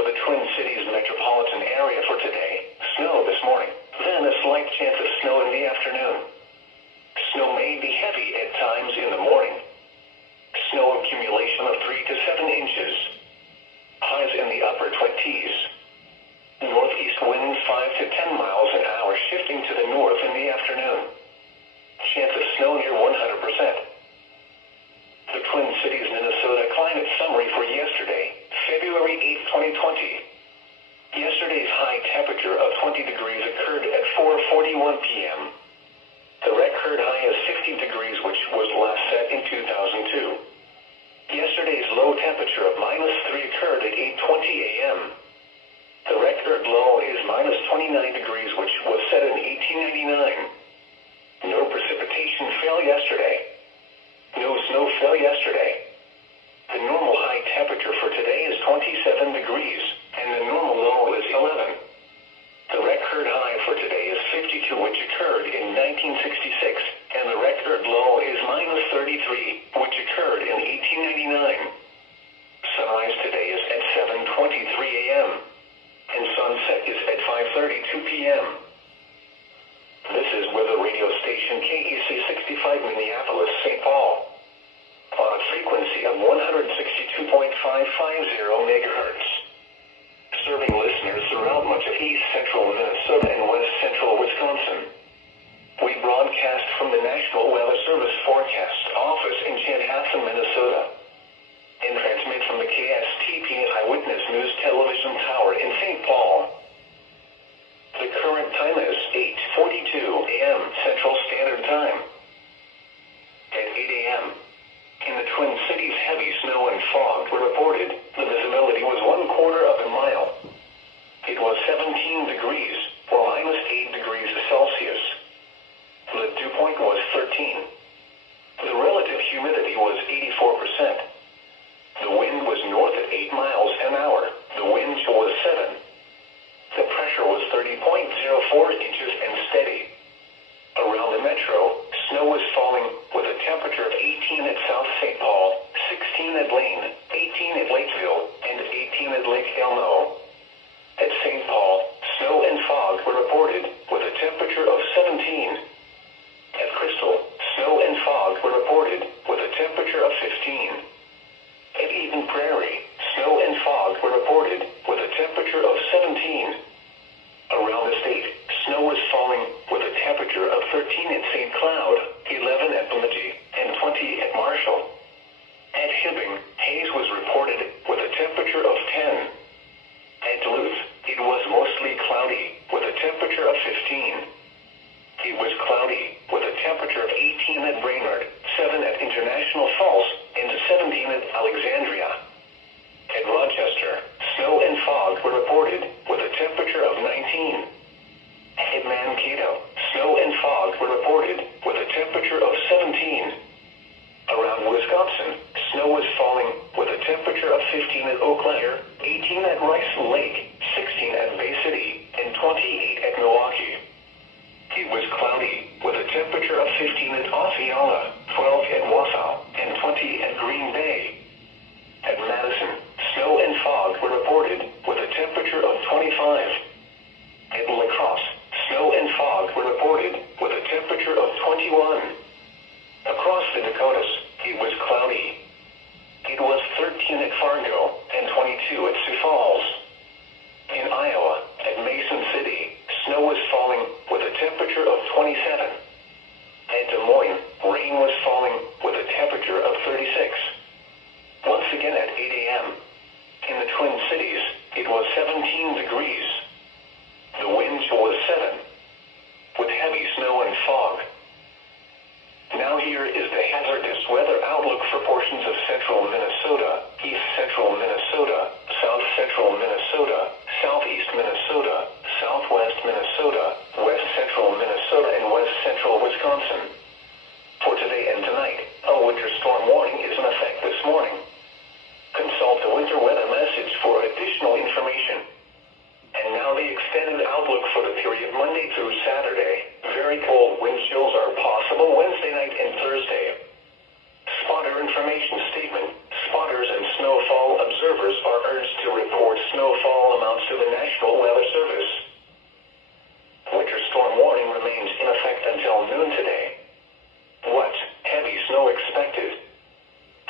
for the Twin Cities metropolitan area for today. Snow this morning, then a slight chance of snow in the afternoon. Snow may be heavy at times in the morning. Snow accumulation of 3 to 7 inches. Highs in the upper 20s. Northeast winds 5 to 10 miles an hour shifting to the north in the afternoon. Chance of snow near 100%. The Twin Cities, Minnesota climate summary for yesterday, February 8, 2020. Yesterday's high temperature of 20 degrees occurred at 4:41 p.m. The record high is 60 degrees, which was last set in 2002. Yesterday's low temperature of -3 occurred at 8:20 a.m. The record low is -29 degrees, which was set in 1899. No precipitation fell yesterday. No snow fell yesterday. The normal high temperature for today is 27 degrees, and the normal low is 11. The record high for today is 52, which occurred in 1966, and the record low is -33, which occurred in 1899. Sunrise today is at 7:23 a.m., and sunset is at 5:32 p.m. This is weather radio station KEC 65 Minneapolis, St. Paul, on a frequency of 162.550 megahertz. Serving listeners throughout much of east central Minnesota and west central Wisconsin. We broadcast from the National Weather Service Forecast Office in Chanhassen, Minnesota, and transmit from the KSTP Eyewitness News Television Tower in St. Paul. The current time is 8:42 a.m. Central Standard Time. At 8 a.m., in the Twin Cities, heavy snow and fog were reported. The visibility was 1/4 of a mile. It was 17 degrees, or -8 degrees Celsius. The dew point was 13. The relative humidity was 84%. The wind was north at 8 miles an hour. The wind chill was 7. The pressure was 30.04 inches and steady. Around the metro, snow was falling with a temperature of 18 at South St. Paul, 16 at Lane, 18 at Lakeville, and 18 at Lake Elmo. At St. Paul, snow and fog were reported with a temperature of 17. At Crystal, snow and fog were reported with a temperature of 15. At Eden Prairie, snow and fog were reported with a temperature of 17. Around the state, snow was falling with a temperature of 13 at St. Cloud, 11 at Bemidji, and 20 at Marshall. At Hibbing, haze was reported with a temperature of 10. At Duluth, it was mostly cloudy with a temperature of 15. It was cloudy with a temperature of 18 at Brainerd, 7 at International Falls, and 17 at Alexandria. At Rochester, snow and fog were reported with a temperature of 19. At Mankato, snow and fog were reported with a temperature of 17. Around Wisconsin, snow was falling with a temperature of 15 at Eau Claire, 18 at Rice Lake, 16 at Bay City, and 28 at Milwaukee. It was cloudy with a temperature of 15 at Osceola, 12 at Wausau, and 20 at Green Bay. At Madison, snow and fog were reported with a temperature of 25. At La Crosse, snow and fog were reported with a temperature of 21. Across the Dakotas, it was cloudy. It was 13 at Fargo and 22 at Sioux Falls. In Iowa, at Mason City, snow was falling with a temperature of 27. At Des Moines, rain was falling with a temperature of 36. Once again at 8 a.m., in the Twin Cities, it was 17 degrees. The wind chill was 7, with heavy snow and fog. Now here is the hazardous weather outlook for portions of central Minnesota, east central Minnesota, south central Minnesota, southeast Minnesota, southwest Minnesota, west central Minnesota, and west central Wisconsin. For today and tonight, a winter storm warning is in effect this morning. Consult the winter weather message for additional information. And now the extended outlook for the period Monday through Saturday. Very cold wind chills are possible Wednesday night and Thursday. Spotter information statement. Spotters and snowfall observers are urged to report snowfall amounts to the National Weather Service. Winter storm warning remains in effect until noon today. What? Heavy snow expected.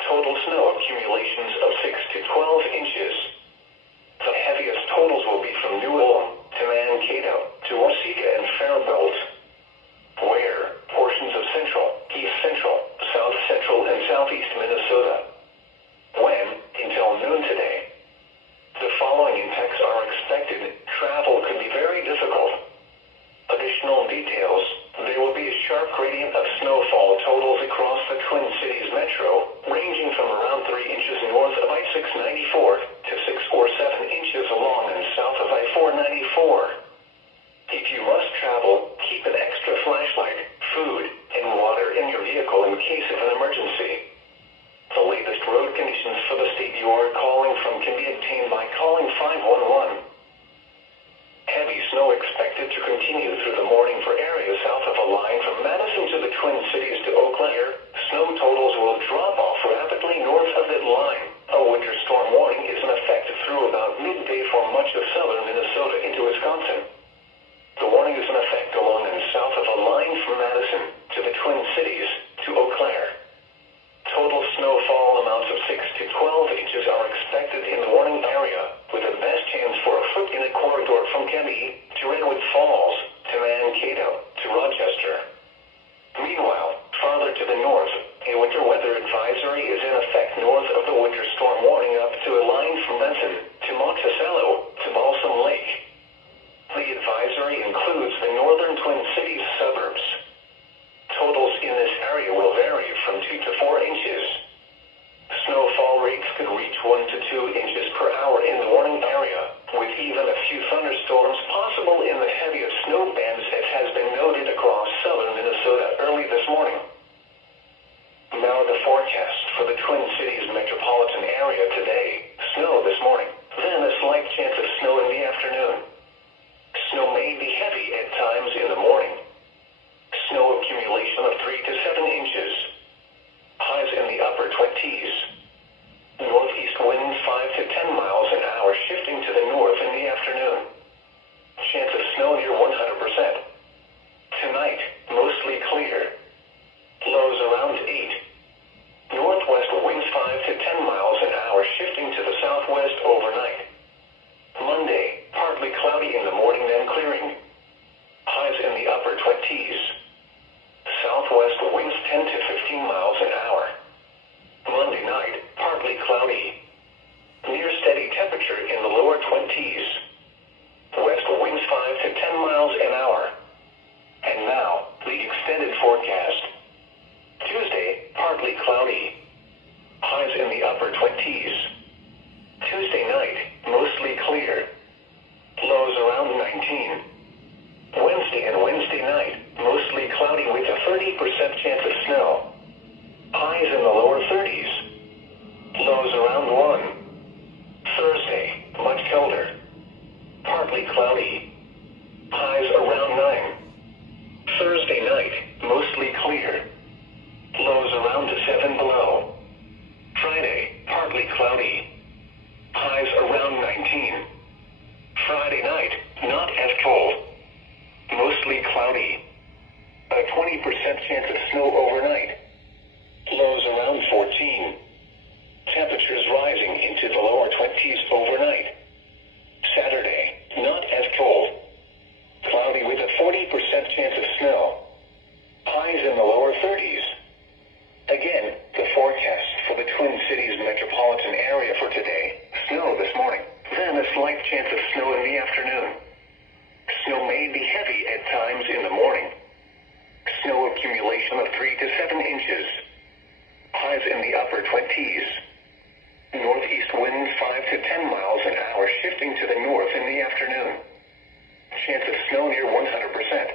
Total snow accumulations of 6 to 12 inches. The heaviest totals will be from New Ulm to Mankato to Waseca and Faribault. Where? Portions of central, east central, south central, and southeast Minnesota. When? Until noon today. The following impacts are expected. Travel could be very difficult. Additional details: there will be a sharp gradient of snowfall totals across the Twin Cities metro, ranging from around 3 inches north of I-694 to 6 or 7 inches along and south of I-494. If you must travel, keep an extra flashlight, food, and water in your vehicle in case of an emergency. The latest road conditions for the state you are calling from can be obtained by calling 511. Heavy snow expected to continue through the morning for areas south of a line from Madison to the Twin Cities to Eau Claire. Snow totals will drop off rapidly north of that line. A winter storm warning is in effect through about midday for much of southern Minnesota into Wisconsin. The warning is in effect along and south of a line from Madison to the Twin Cities to Eau Claire. Total snowfall amounts of 6 to 12 inches are expected in the warning area, with the best chance for a foot in a corridor from Kempe to Redwood Falls to Mankato to Rochester. Meanwhile, farther to the north, a winter weather advisory is in effect north of the winter storm warning up to a line from Benson to Monticello to Balsam Lake. The advisory includes the northern Twin Cities suburbs. Totals in this area will vary from 2 to 4 inches. Snowfall rates could reach 1 to 2 inches per hour in the warning area, with even a few thunderstorms possible in the heaviest snow bands, as has been noted across southern Minnesota early this morning. Now the forecast for the Twin Cities metropolitan area today. Snow this morning, then a slight chance of snow in the afternoon. Snow may be heavy at times in the morning. Snow accumulation of 3 to 7 inches. Highs in the upper 20s. Northeast winds 5 to 10 miles an hour, shifting to the north in the afternoon. Chance of snow near 100%. Tonight, mostly clear. Lows around 8. Northwest winds 5 to 10 miles an hour, shifting to the southwest overnight. Monday, partly cloudy in the morning, then clearing. Highs in the upper 20s. Southwest winds 10 to 15 miles an hour. Monday night, partly cloudy. Near steady temperature in the lower 20s. West winds 5 to 10 miles an hour. And now, the extended forecast. Tuesday, partly cloudy. Highs in the upper 20s. Tuesday night, mostly clear. Lows around 19. Wednesday and Wednesday night, mostly cloudy with a 30% chance of snow. Highs in the lower 30s. Lows around 1. Thursday, much colder. Partly cloudy. Highs around 9. Thursday night, mostly clear. Lows around 7 below. Friday, partly cloudy. Highs around 19. Friday night, not as cold. Mostly cloudy. A 20% chance of snow overnight. Lows around 14. Temperatures rising into the lower 20s overnight. Saturday, not as cold. Cloudy with a 40% chance of snow. Highs in the lower 30s. Again, the forecast for the Twin Cities metropolitan area for today. Snow this morning, then a slight chance of snow in the afternoon. Snow may be heavy at times in the morning. Snow accumulation of 3 to 7 inches. Highs in the upper 20s. Northeast winds 5 to 10 miles an hour, shifting to the north in the afternoon. Chance of snow near 100%.